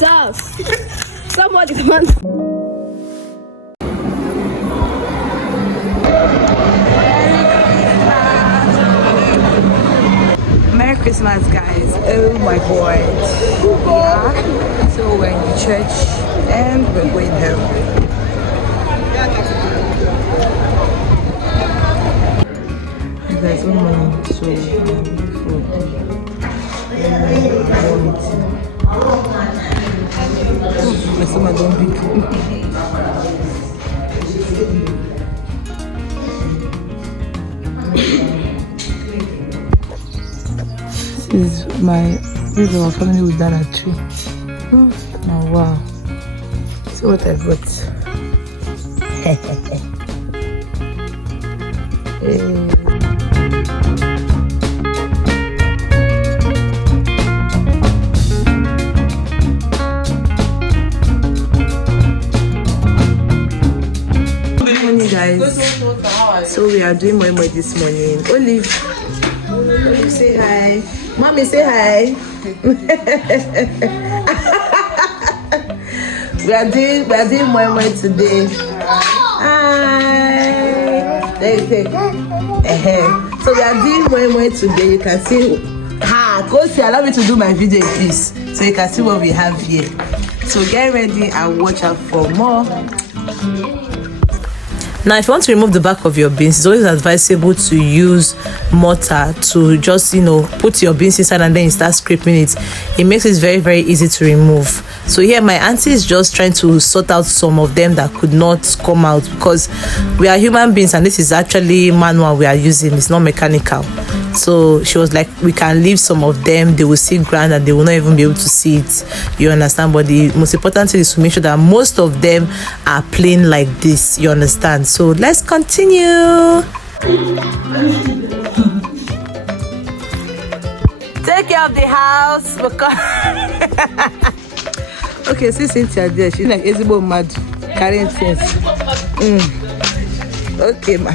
Jesus! Somebody come on. Merry Christmas, guys. Oh my God. Yeah. So we're in the church and we're going home. Guys, one morning, so food. My stomach don't big. This is our family with that tree. Oh wow. See what I got. Good morning, guys. So we are doing moi moi this morning. Olive, say hi. Mommy, say hi. we are doing moi moi today. Hi. So we are doing moi moi today. You can see. Kosi, allow me to do my video, please, so you can see what we have here. So get ready and watch out for more. Now, if you want to remove the back of your beans, it's always advisable to use mortar to just, put your beans inside and then you start scraping it. It makes it very, very easy to remove. So here, my auntie is just trying to sort out some of them that could not come out because we are human beings and this is actually manual we are using. It's not mechanical. So she was like, we can leave some of them. They will see grand and they will not even be able to see it. You understand? But the most important thing is to make sure that most of them are plain like this. You understand? So let's continue. Take care of the house because okay, see Cynthia there. She's like Ezebo mad carrying things. Okay, ma.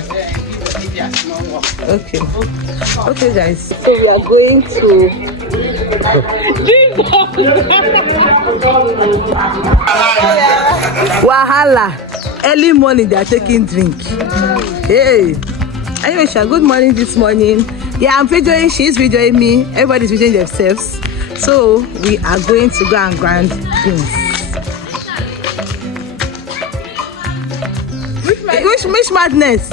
Okay, guys. So we are going to. Wahala. Early morning they are taking drink. Hey. Anyway, good morning this morning. Yeah, I'm videoing. She's videoing me. Everybody's videoing themselves. So we are going to go and grind beans. Which madness?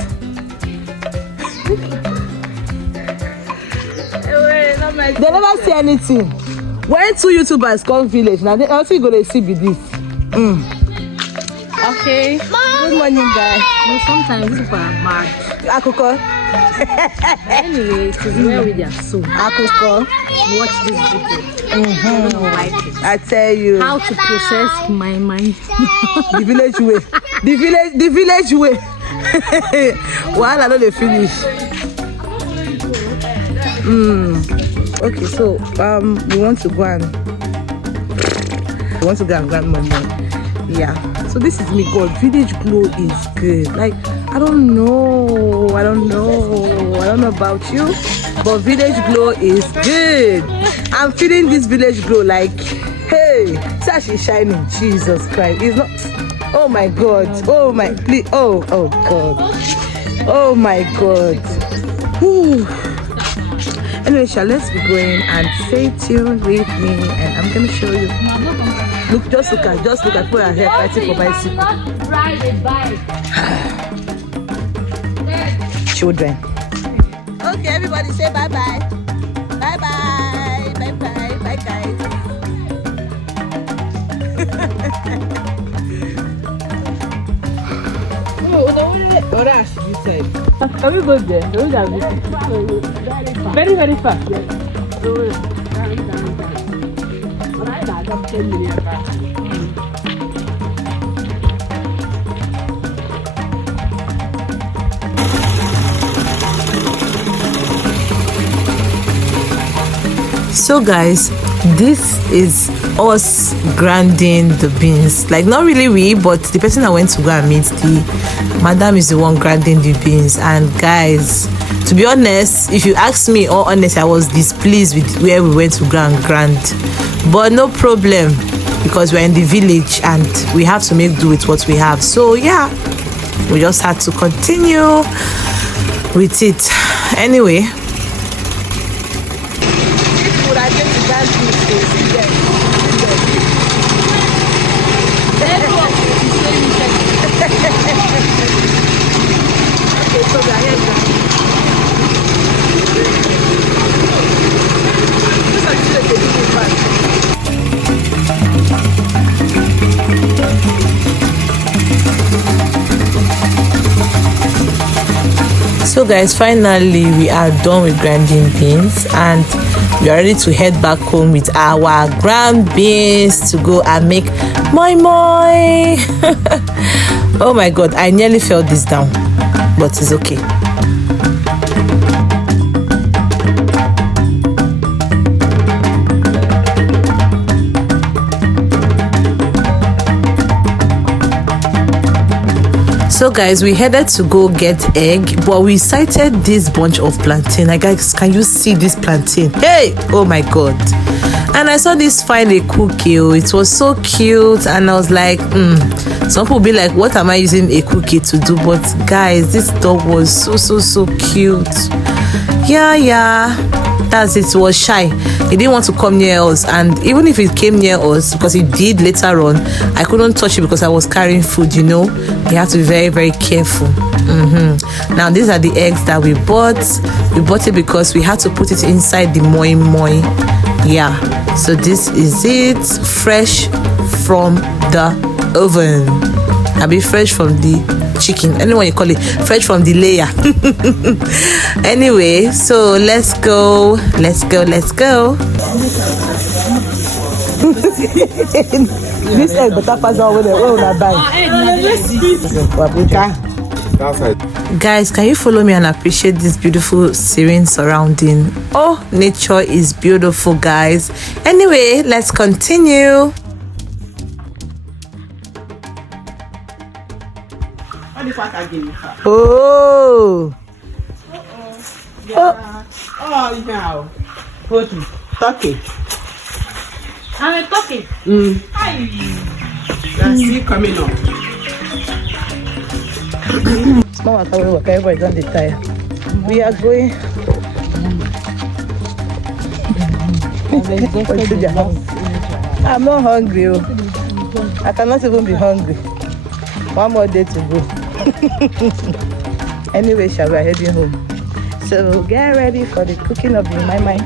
They never see anything. When two YouTubers come village, now they also gonna see with this. Okay. Good morning, guys. No, sometimes people are mad. Akoko. Anyway, it is where we are so. Akoko. Watch this video. Like it. I tell you. How to process my mind. The village way. The village way. While I know they finish. Okay, so we want to go and grind my mom. Yeah. So this is me. God, village glow is good. Like I don't know about you, but village glow is good. I'm feeling this village glow. Like, hey, it's actually shining. Jesus Christ, it's not. Oh my God. Oh my. Please. Oh God. Oh my God. Whew. Anyway, let's be going and stay tuned with me, and I'm gonna show you. Look, just look at people are here fighting for bicycle. Children. Okay, everybody say bye bye. Bye bye. Bye bye. Bye guys. Can we go there? Very, very fast. So guys, this is us grinding the beans. Like not really we, but the person I went to go and meet, the madam is the one grinding the beans. And guys, to be honest, if you ask me, or honest, I was displeased with where we went to grind. But no problem, because we're in the village and we have to make do with what we have. So yeah, we just had to continue with it. Anyway, so guys, finally we are done with grinding beans and we are ready to head back home with our ground beans to go and make moi moi. Oh my god, I nearly fell this down, but it's okay. So guys, we headed to go get egg, but we sighted this bunch of plantain. Like, guys, can you see this plantain? Hey, oh my god. And I saw this fine cookie. Oh, it was so cute, and I was like, some people be like, what am I using a cookie to do? But guys, this dog was so cute. Yeah, that's it. It was shy. He didn't want to come near us, and even if it came near us, because he did later on, I couldn't touch it because I was carrying food, you know. You have to be very careful. Now these are the eggs that we bought. We bought it because we had to put it inside the moi moi. Yeah, so this is it, fresh from the oven. I mean fresh from the chicken, anyone you call it, fresh from the layer. Anyway, so let's go. This egg better pass over there. Oh, not bad. Guys, can you follow me and appreciate this beautiful serene surrounding? Oh, nature is beautiful, guys. Anyway, let's continue. Oh. Oh, now. Turkey. I'm a turkey. That's still coming up. Small everybody don't dey tire. We are going. I'm not hungry. I cannot even be hungry. One more day to go. Anyway, we are heading home. So get ready for the cooking of the moi moi.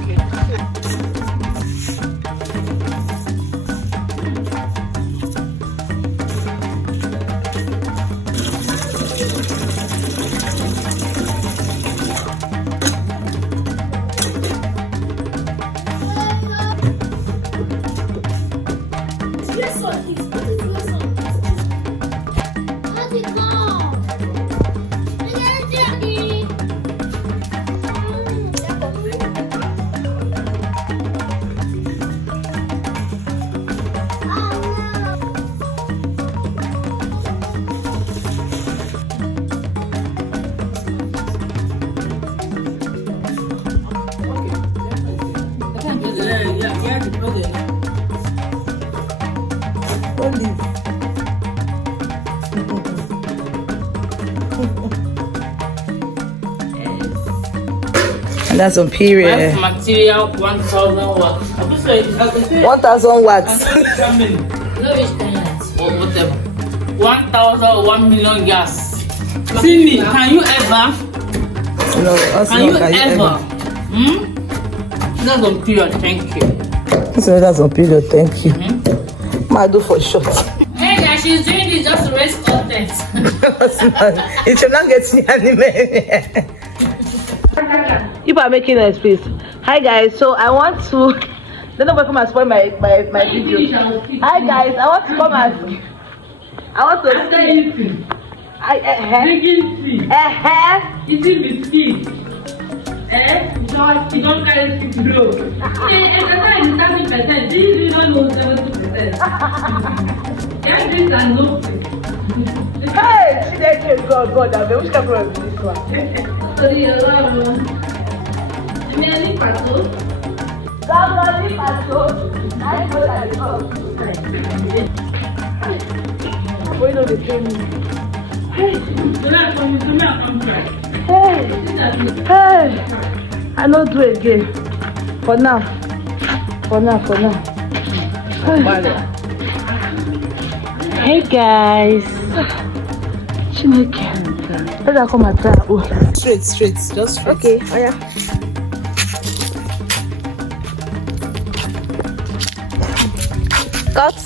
And that's on period. Material 1,000 watts. 1,000 watts. Or whatever. 1,000 or 1 million gas. See me, can you ever? No, can you ever? That's on period, thank you. So that's on period, thank you. I do for short. Hey guys, she's doing this just to raise content. It should not get me anywhere. People are making a space. Hi guys, so I want to don't nobody come and spoil my video. Hi guys, I want to come and eating biscuit. You don't carry it below. Hey, and the time is 30%. This you don't know 70%. Yeah, this are no. Hey, she did God, I mean, which camera is this one? So the other one. Many patos. Gabali pato. Why don't they pay me? Hey, I don't do it again. For now. Hey guys. Let's come and try. Straight, just straight. Okay, oh yeah. Cut.